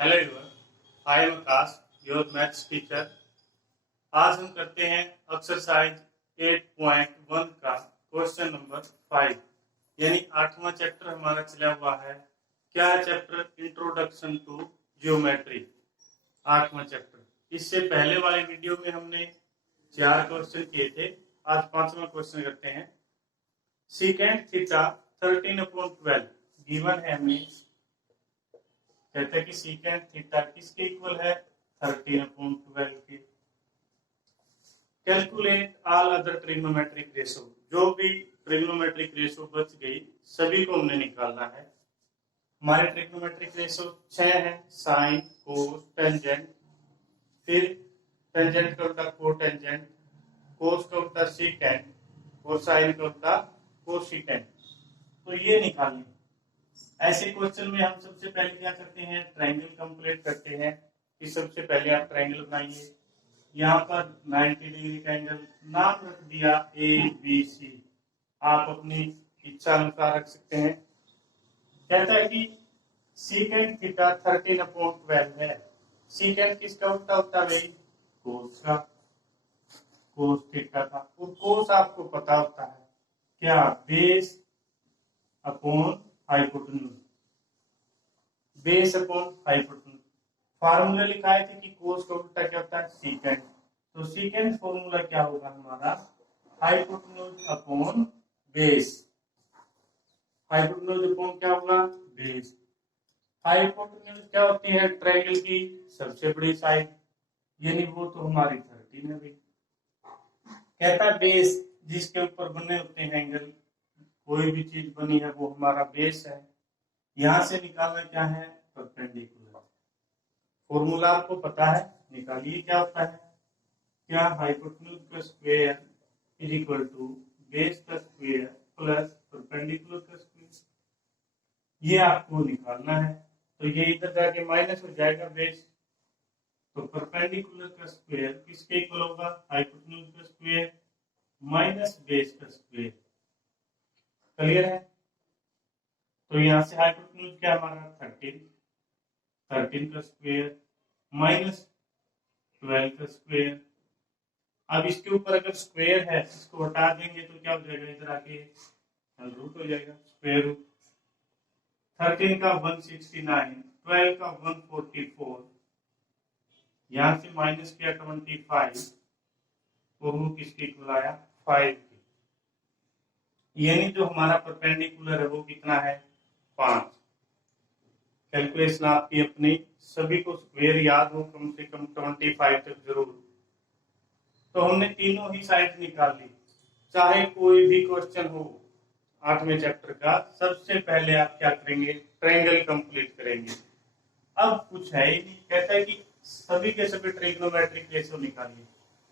Hello everyone, I am Akash, your maths teacher. आज हम करते हैं एक्सरसाइज 8.1 का क्वेश्चन नंबर 5, यानी 8वां चैप्टर हमारा चला हुआ है। क्या चैप्टर? इंट्रोडक्शन टू ज्योमेट्री, 8वां चैप्टर। इससे पहले वाले वीडियो में हमने 4 क्वेश्चन किए थे। आज 5वां क्वेश्चन करते हैं। सीकेंट थीटा 13/12 गिवन है हमें। कहते हैं कि सीकेंट थीटा किसके इक्वल है? 13/12 के। Calculate all other trigonometric ratio, जो भी ट्रिग्नोमेट्रिक रेशो बच गई सभी को हमने निकालना है। हमारे ट्रिग्नोमेट्रिक रेशो 6 है, साइन, कोस, टेंजेंट, फिर टेंजेंट का उल्टा कोटेंजेंट, कोस का उल्टा सीकेंट और साइन का उल्टा कोसिकेंट। तो ये निकालनी। ऐसे क्वेश्चन में हम सबसे पहले क्या करते हैं? ट्रायंगल कंप्लीट करते हैं कि सबसे पहले आप ट्रायंगल बनाइए। यहाँ पर 90 डिग्री का एंगल नाम रख दिया ABC। आप अपनी इच्छा अनुसार रख सकते हैं। कहता है कि सीकेंट थीटा 13/12 है। सीकेंट किसका उल्टा होता है भाई? कोस का, कोस थीटा का। और कोस आपको पता होता है क्या? Base upon hypotenuse, base upon hypotenuse. Formula लिखा है थे कि कोस का उल्टा क्या होता है? सीकेंट। तो सीकेंट फार्मूला क्या होगा हमारा? Hypotenuse upon base. Hypotenuse upon क्या होगा? बेस। हाइपोटेन्यूज क्या होती है? ट्रायंगल की सबसे बड़ी साइड, यानी वो तो हमारी 13 है भाई। कहता है बेस जिसके ऊपर बने होते हैं एंगल, कोई भी चीज बनी है वो हमारा बेस है। यहां से निकालना क्या है? परपेंडिकुलर। फॉर्मूला आपको पता है, निकालिए क्या होता है। क्या? हाइपोटेन्यूज का square is equal to base का स्क्वायर प्लस परपेंडिकुलर का स्क्वायर। ये आपको निकालना है। तो ये इधर जाके माइनस हो जाएगा बेस। तो परपेंडिकुलर का स्क्वायर किसके इक्वल होगा? हाइपोटेन्यूज का स्क्वायर माइनस बेस का स्क्वायर। क्लियर है? तो यहां से हाइपोटेन्यूज क्या हमारा? 13 का स्क्वायर माइनस 12 का स्क्वायर। अब इसके ऊपर अगर स्क्वायर है, इसको हटा देंगे तो क्या हो जाएगा? इधर आके रूट हो जाएगा, स्क्वायर रूट। 13 का 169, 12 का 144, यहां से माइनस किया 25 और वो किसके इक्वल आया? 5 के। यानी जो हमारा परपेंडिकुलर है वो कितना है? 5। कैलकुलेशन आपकी अपनी, सभी को स्क्वायर याद हो कम से कम 25 तक जरूर। तो हमने तीनों ही साइड निकाल ली। चाहे कोई भी क्वेश्चन हो 8वें चैप्टर का, सबसे पहले आप क्या करेंगे? ट्रायंगल कंप्लीट करेंगे। अब कुछ है ही नहीं। कहता है कि सभी के सभी ट्रिग्नोमेट्रिक रेशो निकालिए।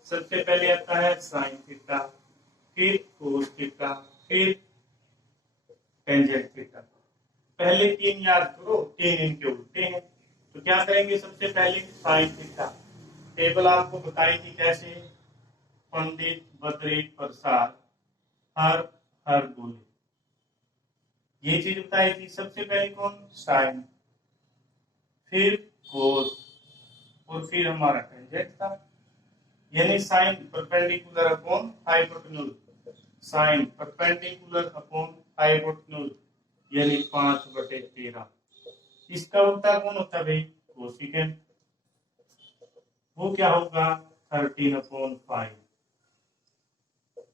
सबसे पहले आता है साइन थीटा, फिर कोस थीटा, फिर टेंजेंट थीटा। पहले 3 याद करो, 3 इनके उल्टे हैं। तो क्या करेंगे? सबसे पहले साइन थीटा। टेबल आपको बताई थी कैसे? पंडित बद्री प्रसाद हर हर बोले, ये चीज बताई थी। सबसे पहले कौन? साइन, फिर कोस और फिर हमारा टेंजेंट था। यानी sine perpendicular upon hypotenuse, sine perpendicular upon hypotenuse, यानी 5/13। इसका उल्टा कौन होता है भाई? कोसिकेंट। वो क्या होगा? 13/5।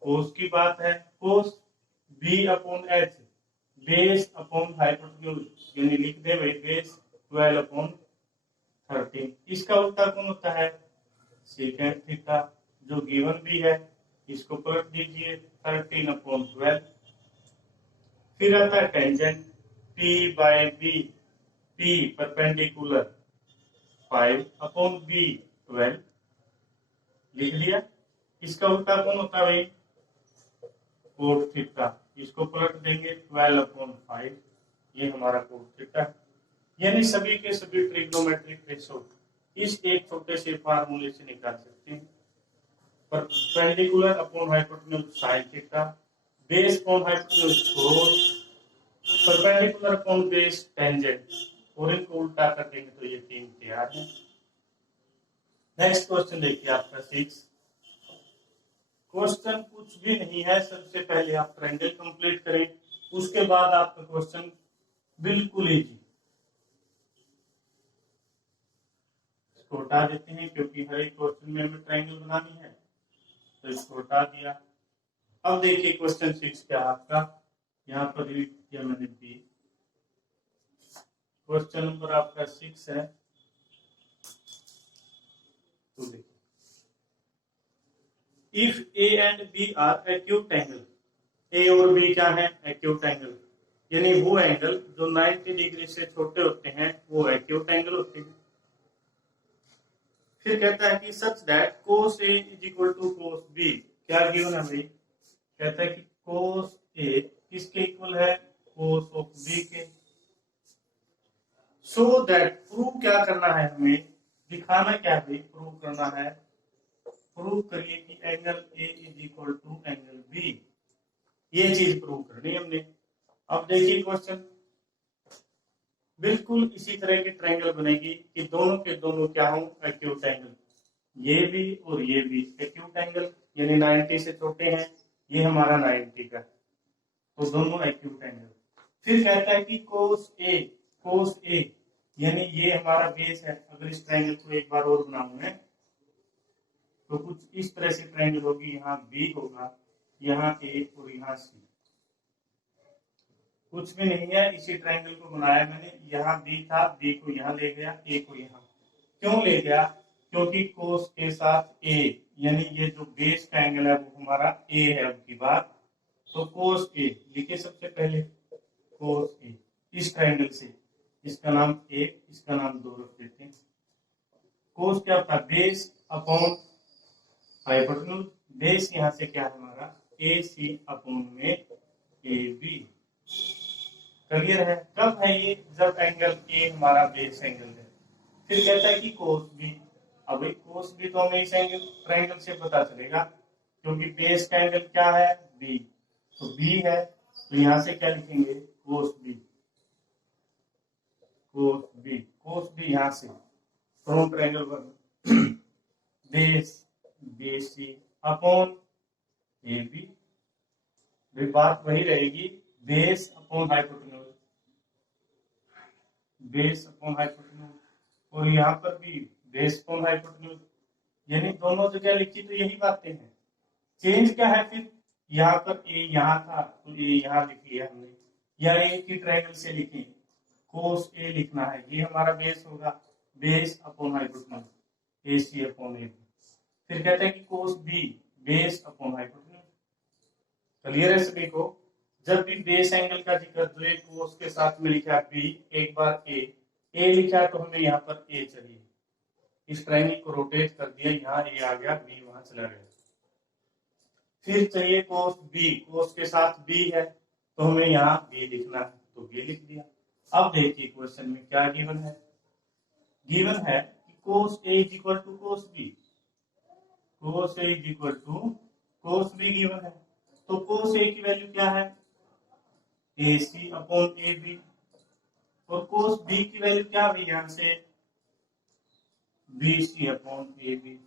कोस की बात है, कोस B/H, बेस अपॉन हाइपोटेन्यूज, यानी लिख दे भाई बेस 12/13। इसका उल्टा कौन होता है? सेकेंड थीटा, जो गिवन भी है। इसको पलट दीजिए 13/12। फिर आता है tangent, P/B, P perpendicular 5/B 12, लिख दिया। इसका उल्टा कौन होता है भाई? Cot theta. इसको पलट देंगे 12/5, ये हमारा कोट थीटा। यानी सभी के सभी ट्रिग्नोमेट्रिक रेशो इस एक छोटे से फार्मूले से निकाल सकते हैं। Perpendicular upon hypotenuse sine theta, base upon hypotenuse cos, perpendicular upon base tangent. और इनको उल्टा कर देंगे तो ये 3 तैयार है। नेक्स्ट क्वेश्चन देखिए आपका 6। क्वेश्चन कुछ भी नहीं है, सबसे पहले आप ट्रायंगल कंप्लीट करें, उसके बाद आपका क्वेश्चन बिल्कुल इजी। इसको हटा देते हैं क्योंकि हर एक क्वेश्चन में हमें ट्रायंगल बनानी है, तो इसको हटा दिया। अब देखिए क्वेश्चन 6 क्या आपका, यहाँ पर रीड किया मैंने बी। क्वेश्चन नंबर आपका 6 है, तो देखिए if A and B are acute angle, A और बी क्या है, एक्यूट एंगल, यानी वो एंगल जो 90 डिग्री से छोटे होते हैं वो एक्यूट एंगल होते हैं। फिर कहता है कि such that cos A is equal to cos B, क्या गिवन है भाई, कहता है कि cos A किसके इक्वल है, cos ऑफ B के। सो दैट प्रूव क्या करना है हमें, दिखाना क्या है, प्रूव करना है, प्रूव करिए कि angle A is equal to angle B, ये चीज प्रूव करनी है हमने। अब देखिए क्वेश्चन बिल्कुल इसी तरह की ट्रायंगल बनेगी कि दोनों के दोनों क्या हो, एक्यूट एंगल, ये भी और ये भी एक्यूट एंगल, यानी 90 से छोटे हैं, ये हमारा 90 का, तो दोनों एक्यूट एंगल। फिर कहता है कि cos A यानी ये हमारा बेस है। अगर इस ट्रायंगल को एक बार और बनाऊं मैं, तो कुछ इस तरह से ट्रायंगल होगी, यहाँ B होगा, यहाँ A और यहाँ C। कुछ भी नहीं है, इसी ट्रायंगल को बनाया मैंने, यहाँ बी था, बी को यहाँ ले गया, ए को यहाँ। क्यों ले गया, क्योंकि कोस के साथ ए, यानी ये जो बेस का एंगल है वो हमारा ए है। अब की बात तो कोस ए लिखे सबसे पहले, कोस ए इस ट्रायंगल से, इसका नाम ए, इसका नाम 2 रख देते हैं। कोस क्या था, बेस अपॉन हाइपोटेन्यूज, बेस यहाँ से क्या है हमारा ए सी अपॉन में ए बी। क्लियर है, कब है ये, जब एंगल ए हमारा बेस एंगल है। फिर कहता है कि कोस बी, अब कोस बी तो हमें इस एंगल ट्रायंगल से पता चलेगा, क्योंकि बेस का एंगल क्या है, बी, तो बी है, तो यहां से क्या लिखेंगे, cos B, cos B, cos B यहां से फ्रॉम ट्रायंगल बन base B C upon A B, बात वही रहेगी, base upon hypotenuse, base upon hypotenuse, और यहाँ पर भी बेस अपॉन हाइपोटेन्यूज, यानी दोनों जगह लिखी तो यही बातें हैं। चेंज क्या है फिर, यहाँ पर ए यहाँ था तो ए यहाँ लिख लिया हमने, या ए की ट्रायंगल से लिखे, कोस ए लिखना है, ये हमारा बेस होगा, base upon hypotenuse, A C upon A. फिर कहते हैं कि cos B base upon hypotenuse. Clear है सभी को, जब भी बेस एंगल का जिक्र जो एक कोस के साथ में लिखा बी, एक बार ए लिखा तो हमें यहाँ पर ए चाहिए, इस ट्रायंगल को रोटेट कर दिया, यहाँ ए आ गया, बी वहां चला गया। फिर चाहिए कोस बी, कोस के साथ बी है तो हमें यहाँ बी लिखना है, तो बी लिख दिया। अब देखिए क्वेश्चन में क्या गिवन है, गिवन है कि cos A is equal to cos B, cos A is equal to cos B given है, तो कोस ए की वैल्यू क्या है, ए सी अपॉन ए बी, और कोस बी की वैल्यू क्या हुई यहां से, B C upon A B,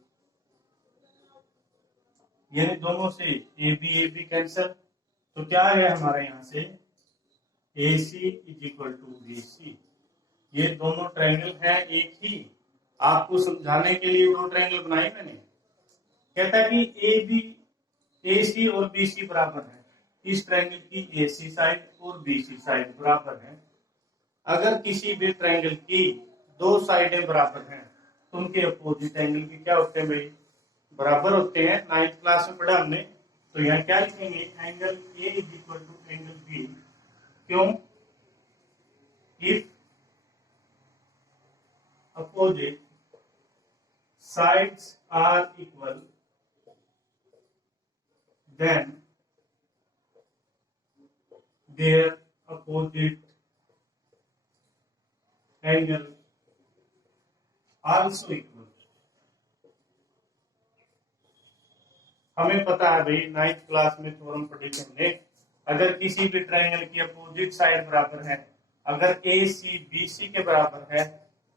यानी दोनों से ए बी कैंसिल, तो क्या है हमारा यहाँ से A C is equal to B C. ये दोनों ट्रायंगल है एक ही, आपको समझाने के लिए 2 ट्रायंगल बनाए मैंने। कहता है कि ए सी और बी सी बराबर है, इस ट्रायंगल की ए सी साइड और बी सी साइड बराबर है। अगर किसी भी ट्रायंगल की 2 साइडें बराबर हैं तो उनके अपोजिट एंगल भी क्या होते हैं भाई, बराबर होते हैं। 9th क्लास में पढ़ा हमने, तो यहाँ क्या लिखेंगे, angle A is equal to angle B, क्यों, if opposite sides are equal then their opposite angle also equal. हमें पता है भाई 9th क्लास में थ्योरम पढ़ी थी हमने, अगर किसी भी ट्रायंगल की अपोजिट साइड बराबर है अगर ए सी बी सी के बराबर है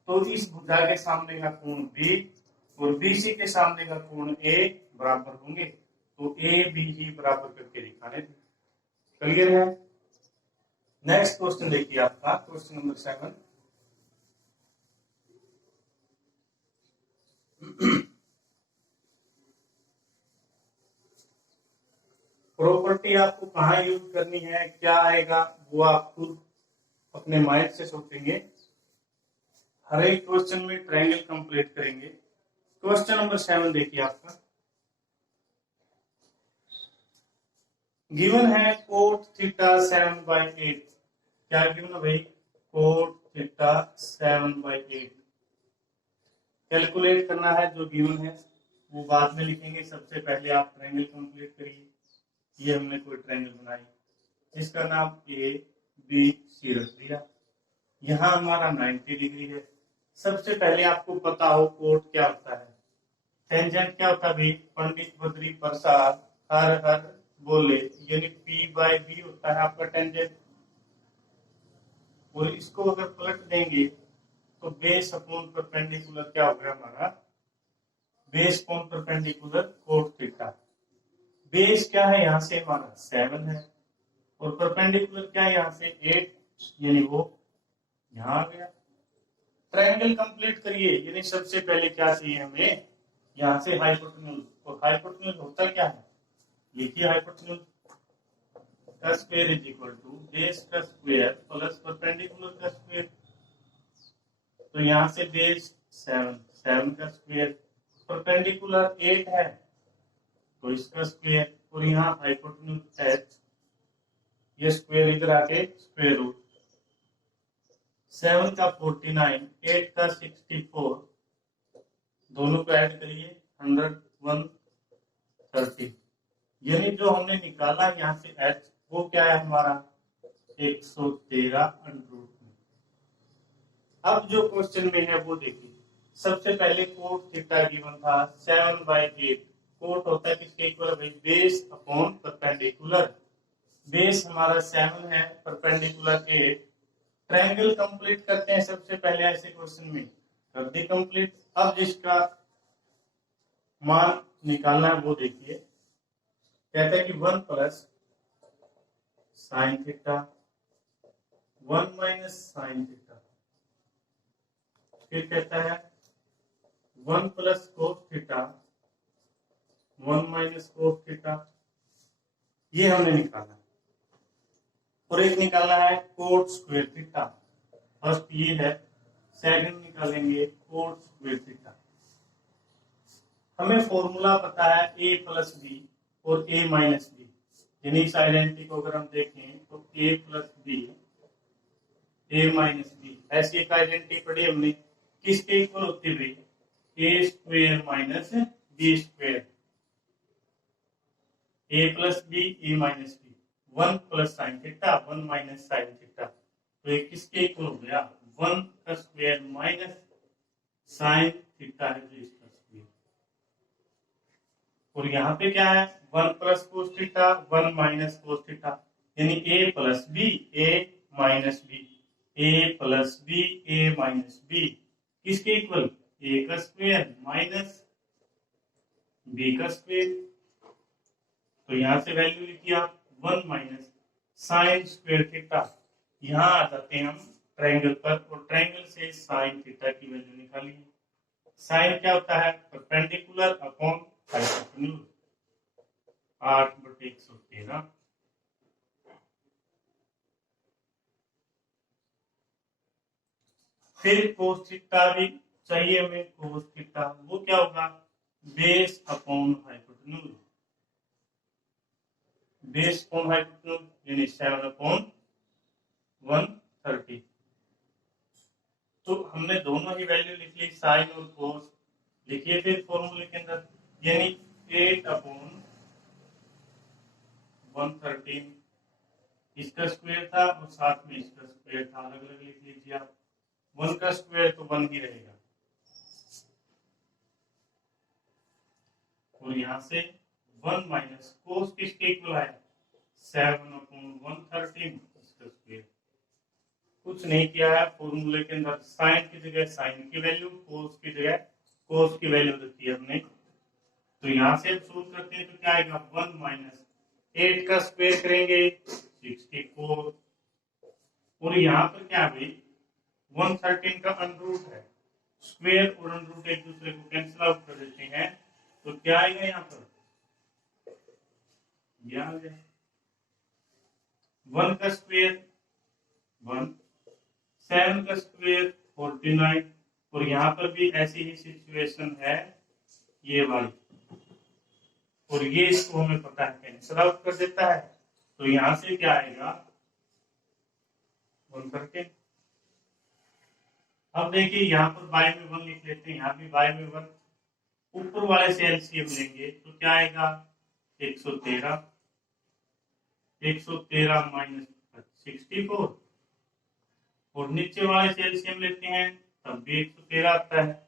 तो इस भुजा के सामने का कोण बी और बी सी के सामने का कोण ए बराबर होंगे, तो ए बी ही बराबर करके दिखाने थे। क्लियर है। नेक्स्ट क्वेश्चन देखिए आपका क्वेश्चन नंबर 7। प्रॉपर्टी आपको कहाँ यूज करनी है, क्या आएगा, वो आप खुद अपने माइंड से सोचेंगे। हर एक क्वेश्चन में ट्रायंगल कंप्लीट करेंगे। क्वेश्चन नंबर 7 देखिए आपका। गिवन है कोट थीटा 7/8। क्या गिवन है भाई? कोट थीटा 7/8 कैलकुलेट करना है। जो गिवन है वो बाद में लिखेंगे, सबसे पहले आप ट्रायंगल कंप्लीट करिए। ये हमने कोई ट्रायंगल बनाई जिसका नाम ए बी सी रख दिया। यहाँ हमारा 90 डिग्री है। सबसे पहले आपको पता हो कोट क्या होता है, टेंजेंट क्या होता है भाई? पंडित बद्री प्रसाद हर हर बोले, यानी पी बाय बी होता है आपका टेंजेंट। और इसको अगर पलट देंगे तो बेस अपॉन परपेंडिकुलर क्या हो गया हमारा? Base upon perpendicular cot theta. Base क्या है यहाँ से हमारा 7 है और परपेंडिकुलर क्या है यहाँ से 8, यानी वो यहाँ आ गया। ट्रायंगल कंप्लीट करिए, यानी सबसे पहले क्या चाहिए हमें? यहाँ से हाइपोटेन्यूज। और हाइपोटेन्यूज होता क्या है? लिखिए हाइपोटेन्यूज का square is equal to base का स्क्वायर प्लस परपेंडिकुलर का स्क्वायर। तो यहाँ से बेस 7 का स्क्वायर, परपेंडिकुलर 8 है तो इसका स्क्वायर, और यहाँ हाइपोटेन्यूज h, ये स्क्वायर इधर आके स्क्वायर रूट। 7 का 49, 8 का 64, दोनों को ऐड करिए 100 130, यानी जो हमने निकाला यहाँ से h वो क्या है हमारा? 113 अंडर। अब जो क्वेश्चन में है वो देखिए। सबसे पहले कोट थीटा गिवन था 7/8। कोट होता है किसके इक्वल भाई? Base upon perpendicular. बेस हमारा 7 है, परपेंडिकुलर 8। ट्रायंगल कंप्लीट करते हैं सबसे पहले ऐसे क्वेश्चन में, कर दी कंप्लीट। अब जिसका मान निकालना है वो देखिए। कहता है कि 1 plus sine theta 1 minus sine theta, फिर कहता है 1 plus cos theta 1 minus cos theta. ये हमने निकाला। और एक निकालना है कोट स्क्वायर थीटा। फर्स्ट ये है, सेकंड निकालेंगे कोट स्क्वायर थीटा। हमें फॉर्मूला पता है a प्लस बी और a माइनस बी, यानी इस आइडेंटिटी को अगर हम देखें तो a plus B a minus B, ऐसी एक आइडेंटिटी पढ़ी हमने। किसके इक्वल होती है? a square minus B square. a plus B a minus B, 1 plus sine theta 1 minus sine theta, तो ये किसके इक्वल हो गया? 1 का स्क्वायर माइनस साइन थीटा है जो इसका स्क्वायर। और यहाँ पे क्या है? 1 plus cos theta 1 minus cos theta, यानी a plus B a minus B, a plus B a minus B किसके इक्वल? a का स्क्वायर माइनस b का स्क्वायर। तो यहां से वैल्यू लिखी आप 1 माइनस साइन स्क्वायर थीटा। यहाँ आ जाते हैं हम ट्रायंगल पर, और ट्रायंगल से साइन थीटा की वैल्यू निकाली। साइन क्या होता है? Perpendicular upon hypotenuse, 8/113। फिर कोस थीटा भी चाहिए हमें। कोस थीटा वो क्या होगा? Base upon hypotenuse, base upon hypotenuse यानी 7/130। तो हमने दोनों ही वैल्यू लिख ली, साइन और कोस। लिखिए फिर फॉर्मूले के अंदर, यानी 8/113 इसका स्क्वायर था और साथ में इसका स्क्वायर था, अलग अलग लिख लीजिए आप। 1 का स्क्वायर तो 1 ही रहेगा, और यहाँ से 1 माइनस कोस किसके इक्वल आया? 7/113 इसका स्क्वायर। कुछ नहीं किया है, फॉर्मूले के अंदर साइन की जगह साइन की वैल्यू, कोस की जगह कोस की वैल्यू रखी है हमने। तो यहाँ से अब सोल्व करते हैं तो क्या आएगा, 1 माइनस 8 का स्क्वायर करेंगे 64, और यहाँ पर क्या है भाई 113 का अनरूट है, स्क्वायर और अनरूट एक दूसरे को कैंसिल आउट कर देते हैं, तो क्या आएगा यहाँ पर, ये आ गया 1 का स्क्वायर 1, 7 का स्क्वायर 49, और यहाँ पर भी ऐसी ही सिचुएशन है ये वाली, और ये इसको हमें पता है कैंसिल आउट कर देता है, तो यहाँ से क्या आएगा 113। अब देखिए यहाँ पर बाय में 1 लिख लेते हैं, यहाँ भी बाय में 1, ऊपर वाले से एलसीएम लेंगे तो क्या आएगा 113, 113 माइनस 64, और नीचे वाले से एलसीएम लेते हैं तब भी 113 आता है।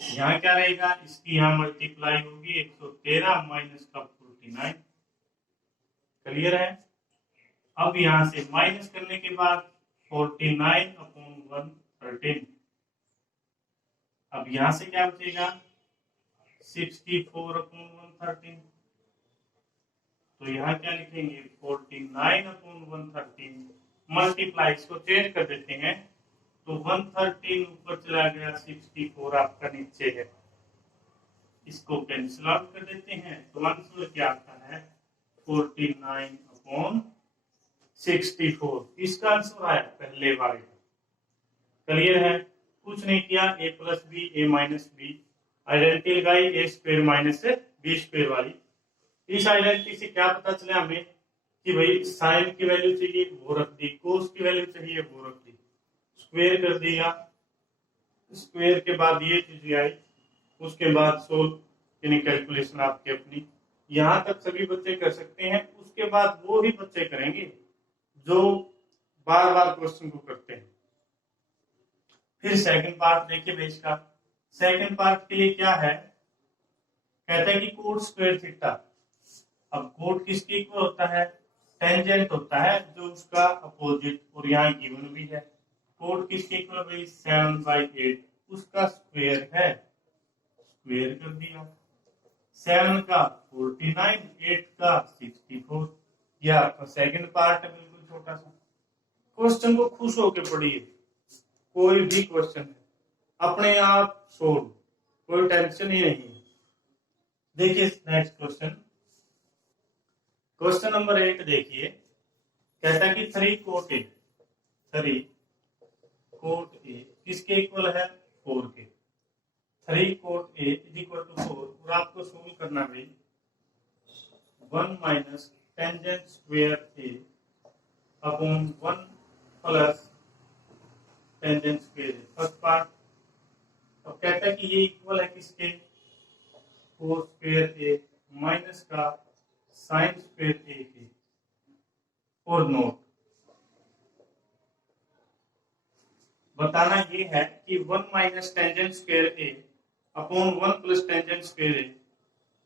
यहाँ क्या रहेगा, इसकी यहाँ मल्टीप्लाई होगी 113 माइनस का 49, क्लियर है। अब यहाँ से माइनस करने के बाद 49 अपॉन 113, अब यहाँ से क्या बचेगा 64 अपॉन 113, तो यहाँ क्या लिखेंगे 49 अपॉन 113 मल्टीप्लाई, इसको चेंज कर देते हैं तो 113 ऊपर चला गया, 64 आपका नीचे है, इसको कैंसिल आउट कर देते हैं तो आंसर क्या आता है 49 अपॉन 64, इसका आंसर आया पहले वाले का। क्लियर है, कुछ नहीं किया, a plus B A minus B, identity लगाई A square minus B square वाली। इस आइडेंटिटी से क्या पता चला हमें कि भाई साइन की वैल्यू चाहिए वो रख दी, कोस की वैल्यू चाहिए वो रख दी, स्क्वायर कर दिया, स्क्वायर के बाद ये चीज आई, उसके बाद सोल्व यानी कैलकुलेशन आपकी अपनी, यहाँ तक सभी बच्चे कर सकते हैं, उसके बाद वो ही बच्चे करेंगे जो बार बार क्वेश्चन को करते हैं। फिर सेकंड पार्ट देखिए बेस का, सेकंड पार्ट के लिए क्या है, कहते हैं कि कोट स्क्वायर थीटा, अब कोट किसके इक्वल होता है, टेंजेंट होता है जो उसका अपोजिट, और यहाँ गिवन भी है कोट किसके इक्वल भाई 7/8, उसका स्क्वायर है, स्क्वायर कर दिया, 7 का 49, 8 का 64, यह आपका सेकंड पार्ट है, बिल्कुल छोटा सा। क्वेश्चन को खुश होकर पढ़िए, कोई भी क्वेश्चन है अपने आप सोल्व, कोई टेंशन ही नहीं है। देखिए नेक्स्ट क्वेश्चन, क्वेश्चन नंबर 8 देखिए, कहता है कि 3 कोट ए, 3 कोट ए किसके इक्वल है 4 के, 3 cot A is equal to 4, और आपको सोल्व करना भाई 1 minus tangent square A upon 1 plus tangent square, first part. अब कहता है कि ये इक्वल है किसके, कोस स्क्वायर ए माइनस का साइन स्क्वायर ए के, और नोट बताना ये है कि 1 minus tangent square A upon 1 plus tangent square A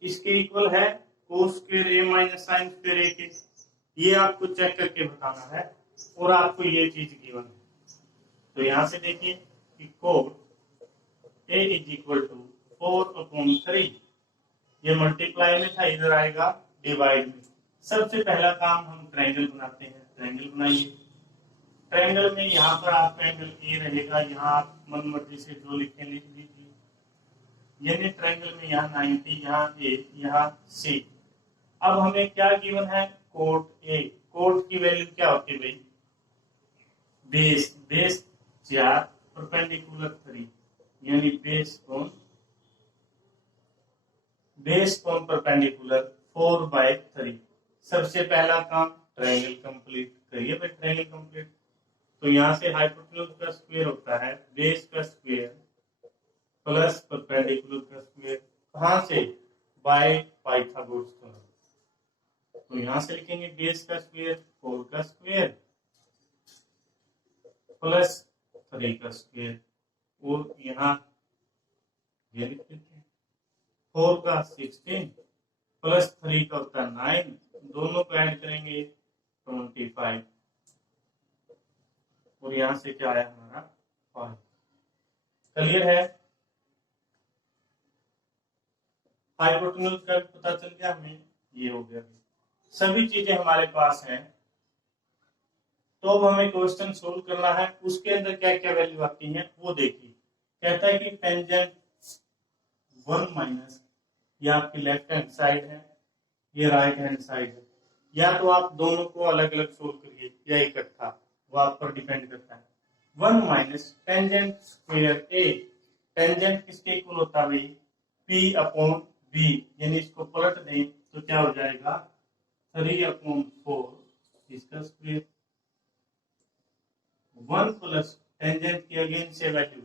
इसके इक्वल है cos square A minus sine square A के, ये आपको चेक करके बताना है, और आपको ये चीज गिवन है। तो यहां से देखिए कि cot A is equal to 4/3, ये मल्टीप्लाई में था, इधर आएगा डिवाइड में। सबसे पहला काम हम ट्रायंगल बनाते हैं, ट्रायंगल बनाइए। ट्रायंगल में यहाँ पर आपका एंगल ए रहेगा, यहाँ आप मन मर्जी से जो लिखें लिख लीजिए, यानी ट्रायंगल में यहाँ 90, यहाँ ए, यहाँ सी। अब हमें क्या गिवन है, कोट ए, कोट की वैल्यू क्या होती है भाई, बेस, बेस 4 परपेंडिकुलर 3, यानी बेस कोण परपेंडिकुलर 4/3। सबसे पहला काम ट्रायंगल कंप्लीट करिए भाई, ट्रायंगल कंप्लीट। तो यहाँ से हाइपोटेन्यूज का स्क्वायर होता है बेस का स्क्वायर प्लस परपेंडिकुलर का स्क्वायर, कहाँ से, बाय पाइथागोरस थ्योरम। तो यहाँ से लिखेंगे बेस का स्क्वायर 4 का स्क्वायर प्लस 3 का स्क्वायर, और यहाँ ये लिख देते हैं 4 का 16 प्लस 3 का होता है 9, दोनों को ऐड करेंगे 25, और यहां से क्या आया हमारा 5। क्लियर है? हाइपोटेन्यूज का भी पता चल गया हमें, ये हो गया। सभी चीजें हमारे पास हैं। तो अब हमें क्वेश्चन सोल्व करना है, उसके अंदर क्या क्या वैल्यू आती है वो देखिए। कहता है कि टेंजेंट 1 माइनस, ये आपकी लेफ्ट हैंड साइड है, ये राइट हैंड साइड है। या तो आप दोनों को अलग अलग सोल्व करिए या इकट्ठा, वो आप पर डिपेंड करता है। 1 माइनस टेंजेंट स्क्वायर ए, टेंजेंट किसके इक्वल होता है भाई? पी अपॉन बी, यानी इसको पलट दें तो क्या हो जाएगा? 3 अपॉन 4 इसका स्क्वायर। 1 प्लस टेंजेंट की अगेन से वैल्यू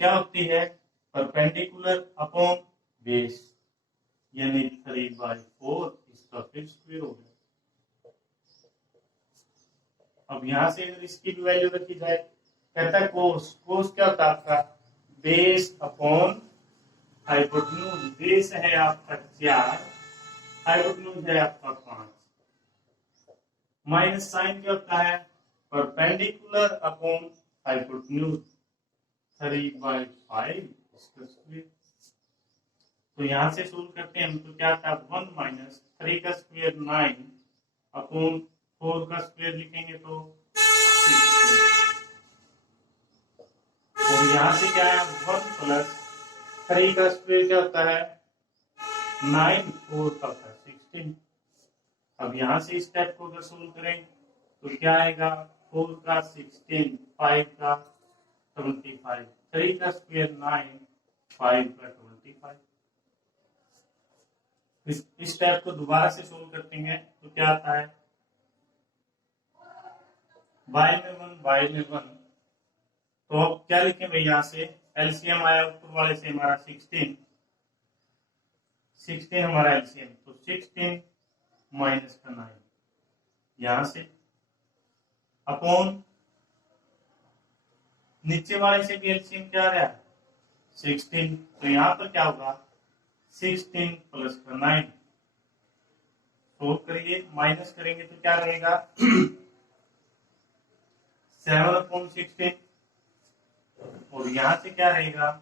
क्या होती है? परपेंडिकुलर अपॉन बेस, यानी 3/4 इसका फिर स्क्वायर हो गया। अब यहां से अगर इसकी भी वैल्यू रखी जाए, कहता है कोस, कोस क्या होता है आपका? Base upon hypotenuse. बेस है आपका 4, हाइपोटेन्यूज है आपका 5। माइनस साइन क्या होता है? परपेंडिकुलर अपॉन हाइपोटेन्यूज, 3/5 इसका स्क्वायर। तो यहां से सोल्व करते हैं हम, तो क्या था? 1 माइनस 3 का स्क्वायर 9 अपॉन 4 का स्क्वायर लिखेंगे तो 16। और यहां से क्या है? 1 प्लस 3 का स्क्वायर क्या होता है? 9, 4 का होता है 16। अब यहां से इस स्टेप को अगर सोल्व करें तो क्या आएगा? 4 का 16, 5 का 25, 3 का स्क्वायर 9, 5 का 25। इस टाइप को दोबारा से सोल्व करते हैं तो क्या आता है? बाय में 1, बाय में 1। तो अब क्या लिखें भाई? यहां से एलसीएम आया ऊपर वाले से हमारा 16, 16 हमारा एलसीएम, तो 16 माइनस का 9, यहां से अपॉन नीचे वाले से भी एलसीएम क्या आ रहा है? 16। तो यहां पर क्या होगा? 16 प्लस का 9। सोल्व करिए, माइनस करेंगे तो क्या रहेगा? 7/16। और यहां से क्या रहेगा?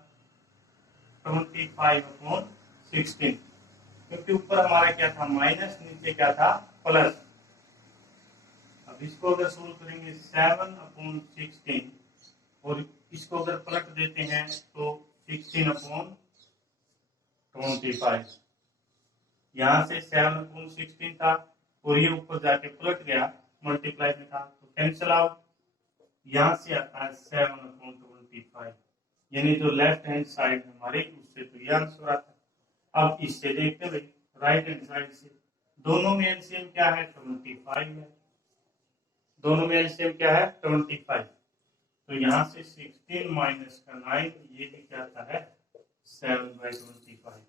25/16, क्योंकि ऊपर हमारा क्या था? माइनस, नीचे क्या था? प्लस। अब इसको अगर सोल्व करेंगे 7/16 और इसको अगर पलट देते हैं तो 16/25। यहां से 7/16 था और ये ऊपर जाके पलट गया, मल्टीप्लाई में था तो कैंसिल आउट। यहां से आता है 7/25, यानी जो लेफ्ट हैंड साइड हमारे उससे तो ये आंसर आता है। अब इससे देखते हैं राइट हैंड साइड से, दोनों में एलसीएम क्या है? 25 है। दोनों में एलसीएम क्या है? 25। तो यहां से 16 माइनस का 9, ये भी क्या आता है? 7/25,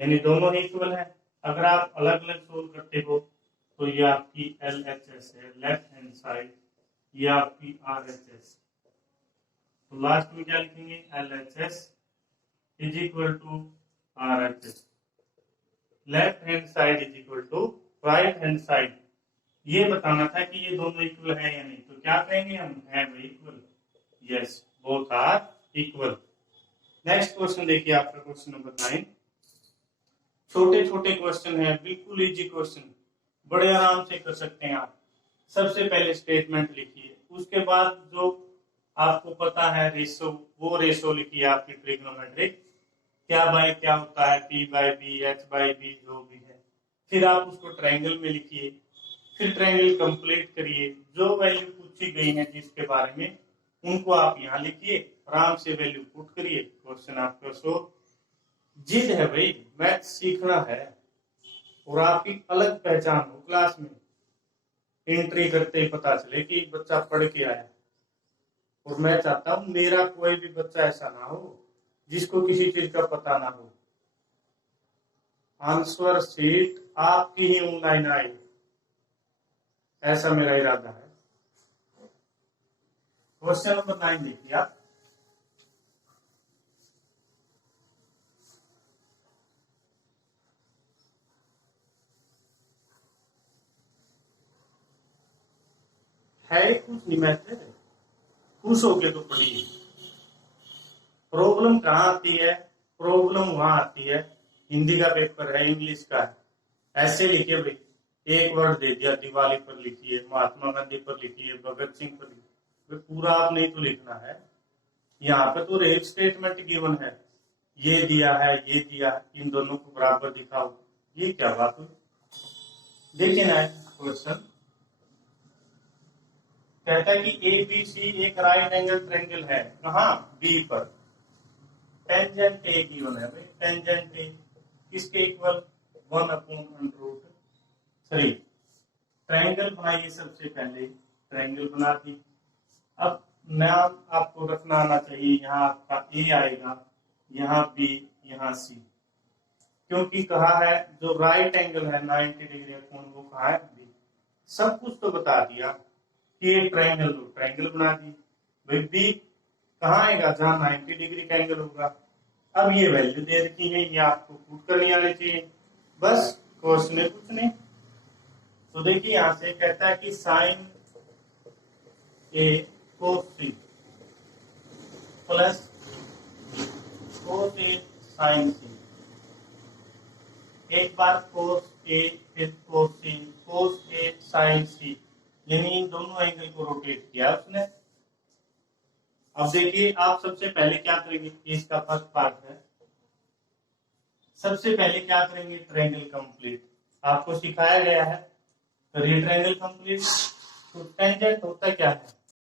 यानी दोनों ही इक्वल है। अगर आप अलग अलग सोल्व करते हो तो ये आपकी LHS है, लेफ्ट हैंड साइड, ये आपकी RHS। तो लास्ट में क्या लिखेंगे? LHS is equal to RHS, left hand side is equal to right hand side. ये बताना था कि ये दोनों इक्वल है या नहीं, तो क्या कहेंगे हम? है equal. Yes, both are equal. Next question देखिए, आपका क्वेश्चन नंबर 9। छोटे छोटे क्वेश्चन है, बिल्कुल इजी क्वेश्चन, बड़े आराम से कर सकते हैं आप। सबसे पहले स्टेटमेंट लिखिए, उसके बाद जो आपको पता है रेशो, वो रेशो लिखिए आपकी ट्रिग्नोमेट्रिक, क्या बाय क्या होता है? P by B, H by B, जो भी है। फिर आप उसको ट्रायंगल में लिखिए, फिर ट्रायंगल कंप्लीट करिए, जो वैल्यू पूछी गई है जिसके बारे में, उनको आप यहाँ लिखिए, आराम से वैल्यू पुट करिए, क्वेश्चन आपका सोल्व। जिद है भाई, मैथ सीखना है और आपकी अलग पहचान हो क्लास में, एंट्री करते ही पता चले कि बच्चा पढ़ के आया। और मैं चाहता हूं मेरा कोई भी बच्चा ऐसा ना हो जिसको किसी चीज का पता ना हो। आंसर शीट आपकी ही ऑनलाइन आए, ऐसा मेरा इरादा है। क्वेश्चन नंबर 9 देखिए आप। है कुछ नहीं, मैसेज खुश होके तो पढ़िए। प्रॉब्लम कहाँ आती है? प्रॉब्लम वहां आती है, हिंदी का पेपर है, इंग्लिश का है, ऐसे लिखे भाई, एक वर्ड दे दिया, दिवाली पर लिखिए, महात्मा गांधी पर लिखिए, भगत सिंह पर लिखिए, पूरा आपने तो लिखना है। यहाँ पे तो रेप स्टेटमेंट गिवन है, ये दिया है, ये दिया है, इन दोनों को बराबर दिखाओ, ये क्या बात हुई? देखिए ना क्वेश्चन कहता है कि ए बी सी एक राइट एंगल ट्रायंगल है, कहाँ? बी पर। टेंजेंट ए गिवन है भाई, टेंजेंट ए किसके इक्वल? 1/√3। ट्रायंगल बनाइए, सबसे पहले ट्रायंगल बना दी। अब नाम आपको रखना आना चाहिए, यहाँ आपका ए आएगा, यहाँ बी, यहाँ सी, क्योंकि कहा है जो राइट एंगल है 90 डिग्री का कोण, वो कहा है बी। सब कुछ तो बता दिया कि एक ट्रायंगल, दो ट्रायंगल बना दी भाई, बी कहाँ आएगा? जहां 90 डिग्री का एंगल होगा। अब ये वैल्यू दे रखी है, ये आपको पुट करनी आनी चाहिए, बस क्वेश्चन है, कुछ नहीं। तो देखिए यहां से कहता है कि साइन ए कोस सी प्लस कोस ए साइन सी, एक बार कोस ए फिर कोस सी, कोस ए साइन सी, यानी इन दोनों एंगल को रोटेट किया उसने। अब देखिए आप सबसे पहले क्या करेंगे, इसका फर्स्ट पार्ट है, सबसे पहले क्या करेंगे? ट्रायंगल कंप्लीट आपको सिखाया गया है, तो ये ट्रायंगल कंप्लीट। तो टेंजेंट होता क्या है?